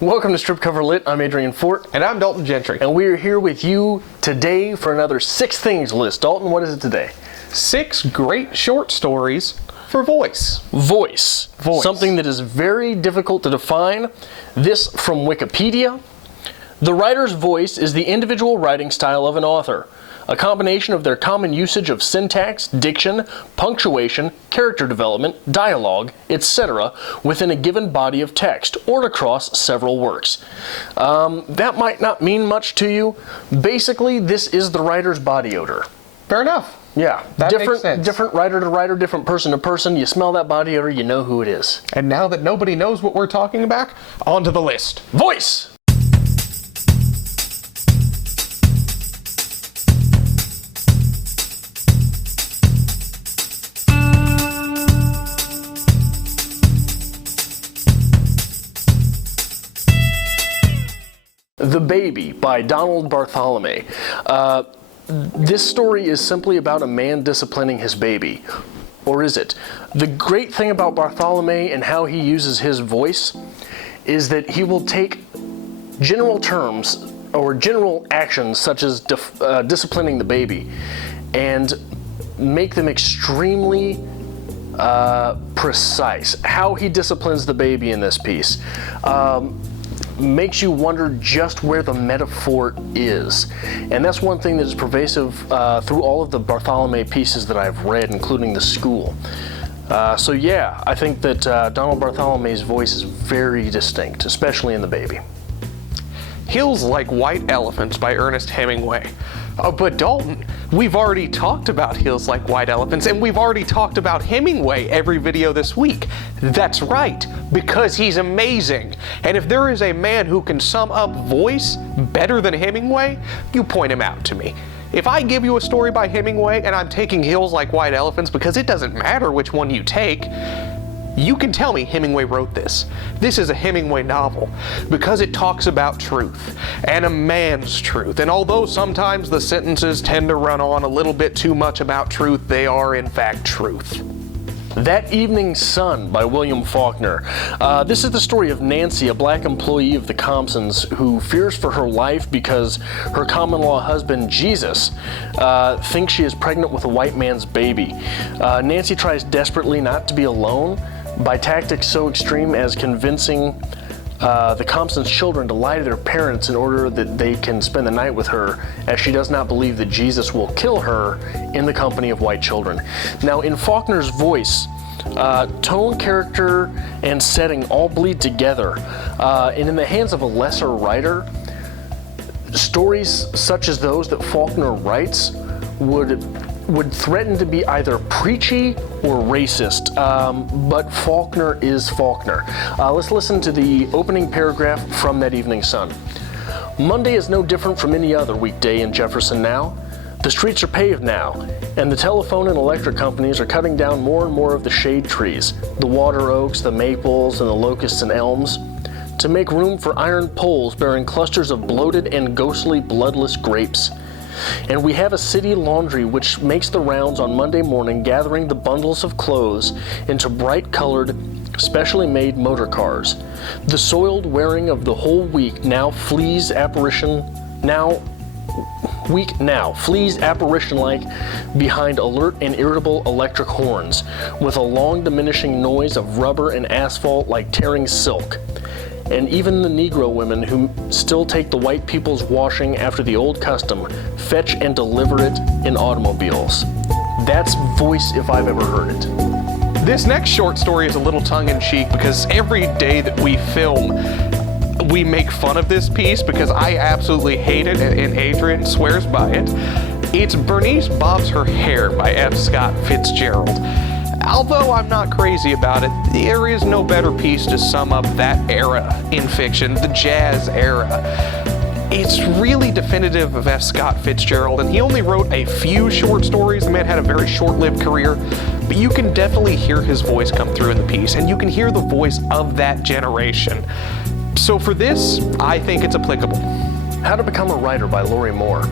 Welcome to Strip Cover Lit. I'm Adrian Fort. And I'm Dalton Gentry. And we're here with you today for another 6 things list. Dalton, what is it today? 6 great short stories for voice. Voice. Something that is very difficult to define. This from Wikipedia. The writer's voice is the individual writing style of an author, a combination of their common usage of syntax, diction, punctuation, character development, dialogue, etc. within a given body of text or across several works. That might not mean much to you. Basically, this is the writer's body odor. Fair enough. Yeah, that makes sense. Different writer to writer, different person to person. You smell that body odor, you know who it is. And now that nobody knows what we're talking about, on to the list. Voice! The Baby by Donald Barthelme. This story is simply about a man disciplining his baby. Or is it? The great thing about Barthelme and how he uses his voice is that he will take general terms or general actions such as disciplining the baby and make them extremely precise. How he disciplines the baby in this piece makes you wonder just where the metaphor is. And that's one thing that is pervasive through all of the Barthelme pieces that I've read, including The School. So yeah, I think that Donald Barthelme's voice is very distinct, especially in The Baby. Hills Like White Elephants by Ernest Hemingway. But Dalton, we've already talked about Hills Like White Elephants, and we've already talked about Hemingway every video this week. That's right, because he's amazing. And if there is a man who can sum up voice better than Hemingway, you point him out to me. If I give you a story by Hemingway and I'm taking Hills Like White Elephants, because it doesn't matter which one you take, you can tell me Hemingway wrote this. This is a Hemingway novel because it talks about truth and a man's truth. And although sometimes the sentences tend to run on a little bit too much about truth, they are in fact truth. That Evening Sun by William Faulkner. This is the story of Nancy, a black employee of the Thompsons, who fears for her life because her common-law husband, Jesus, thinks she is pregnant with a white man's baby. Nancy tries desperately not to be alone by tactics so extreme as convincing the Thompsons' children to lie to their parents in order that they can spend the night with her, as she does not believe that Jesus will kill her in the company of white children. Now, in Faulkner's voice, tone, character, and setting all bleed together. And in the hands of a lesser writer, stories such as those that Faulkner writes would threaten to be either preachy or racist, but Faulkner is Faulkner. Let's listen to the opening paragraph from That Evening Sun. Monday is no different from any other weekday in Jefferson now. The streets are paved now, and the telephone and electric companies are cutting down more and more of the shade trees, the water oaks, the maples, and the locusts and elms, to make room for iron poles bearing clusters of bloated and ghostly bloodless grapes. And we have a city laundry which makes the rounds on Monday morning, gathering the bundles of clothes into bright-colored, specially made motor cars. The soiled wearing of the whole week now flees apparition-like behind alert and irritable electric horns, with a long diminishing noise of rubber and asphalt like tearing silk. And even the Negro women who still take the white people's washing after the old custom fetch and deliver it in automobiles. That's voice if I've ever heard it. This next short story is a little tongue-in-cheek because every day that we film, we make fun of this piece because I absolutely hate it and Adrian swears by it. It's Bernice Bobs Her Hair by F. Scott Fitzgerald. Although I'm not crazy about it, there is no better piece to sum up that era in fiction, the jazz era. It's really definitive of F. Scott Fitzgerald, and he only wrote a few short stories. The man had a very short-lived career, but you can definitely hear his voice come through in the piece, and you can hear the voice of that generation. So for this, I think it's applicable. How to Become a Writer by Lori Moore.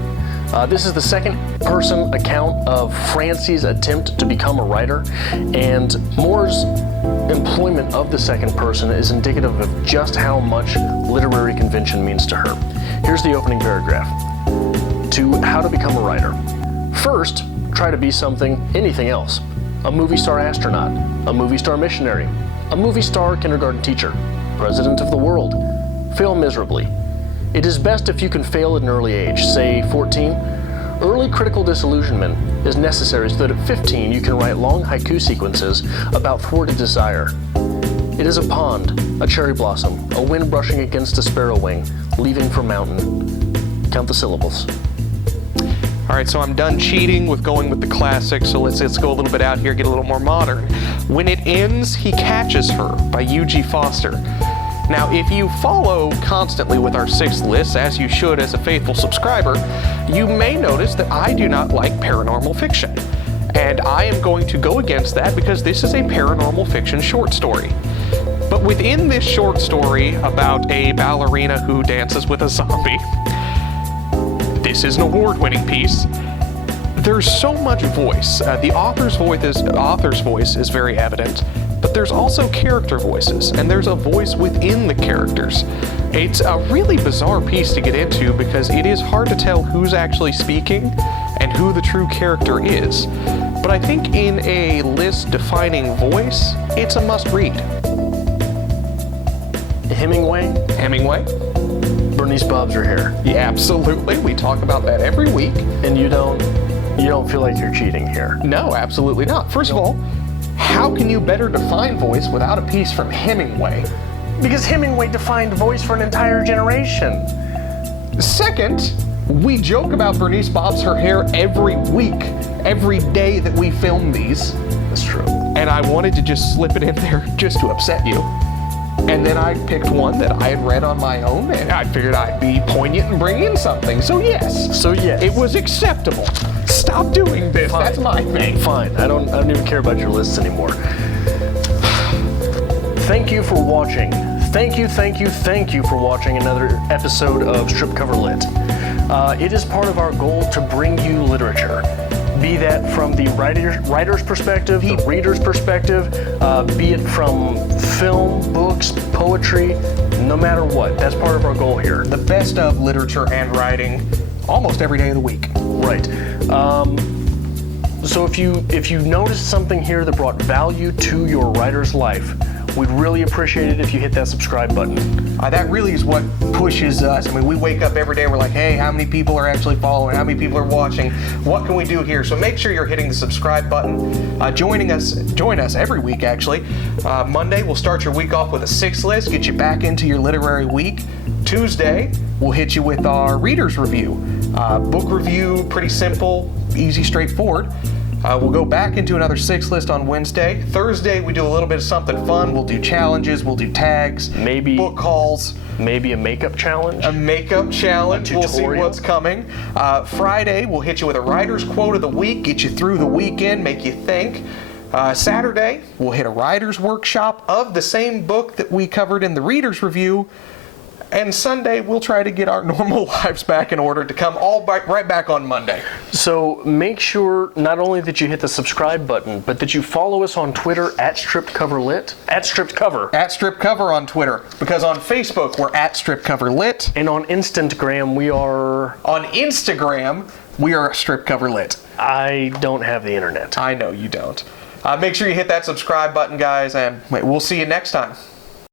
This is the second-person account of Francie's attempt to become a writer, and Moore's employment of the second person is indicative of just how much literary convention means to her. Here's the opening paragraph. To How to Become a Writer. First, try to be something, anything else. A movie star astronaut, a movie star missionary, a movie star kindergarten teacher, president of the world. Fail miserably. It is best if you can fail at an early age, say 14. Early critical disillusionment is necessary so that at 15 you can write long haiku sequences about thwarted desire. It is a pond, a cherry blossom, a wind brushing against a sparrow wing, leaving for mountain. Count the syllables. All right, so I'm done cheating with going with the classics, so let's go a little bit out here, get a little more modern. When It Ends, He Catches Her by U.G. Foster. Now, if you follow constantly with our 6th list, as you should as a faithful subscriber, you may notice that I do not like paranormal fiction. And I am going to go against that because this is a paranormal fiction short story. But within this short story about a ballerina who dances with a zombie, this is an award-winning piece. There's so much voice. The author's voice is very evident, but there's also character voices, and there's a voice within the characters. It's a really bizarre piece to get into because it is hard to tell who's actually speaking and who the true character is. But I think in a list defining voice, it's a must-read. Hemingway? Bernice Bobs are here. Yeah, absolutely. We talk about that every week. And you don't feel like you're cheating here? No, absolutely not. First of all, how can you better define voice without a piece from Hemingway? Because Hemingway defined voice for an entire generation. Second, we joke about Bernice Bobs her hair every week, every day that we film these. That's true. And I wanted to just slip it in there just to upset you. And then I picked one that I had read on my own, and I figured I'd be poignant and bring in something. So yes. It was acceptable. Stop doing this. Fine. That's my thing. Fine. I don't even care about your lists anymore. Thank you for watching. Thank you for watching another episode of Strip Cover Lit. It is part of our goal to bring you literature. Be that from the writer's perspective, the reader's perspective, be it from film, books, poetry, no matter what. That's part of our goal here. The best of literature and writing almost every day of the week. Right. So if you noticed something here that brought value to your writer's life, we'd really appreciate it if you hit that subscribe button. That really is what pushes us. I mean, we wake up every day, we're like, hey, how many people are actually following? How many people are watching? What can we do here? So make sure you're hitting the subscribe button. Join us every week, actually. Monday, we'll start your week off with a 6 list, get you back into your literary week. Tuesday, we'll hit you with our reader's review. Book review, pretty simple, easy, straightforward. We'll go back into another 6 list on Wednesday. Thursday, we do a little bit of something fun. We'll do challenges, we'll do tags, maybe book hauls. Maybe a makeup challenge. A makeup challenge. We'll see what's coming. Friday, we'll hit you with a writer's quote of the week, get you through the weekend, make you think. Saturday, we'll hit a writer's workshop of the same book that we covered in the reader's review. And Sunday, we'll try to get our normal lives back in order to come right back on Monday. So make sure not only that you hit the subscribe button, but that you follow us on Twitter at @StripCoverLit, @StripCover. @StripCover on Twitter. Because on Facebook, we're @StripCoverLit. And on Instagram, we are... On Instagram, we are StripCoverLit. I don't have the internet. I know you don't. Make sure you hit that subscribe button, guys, and we'll see you next time.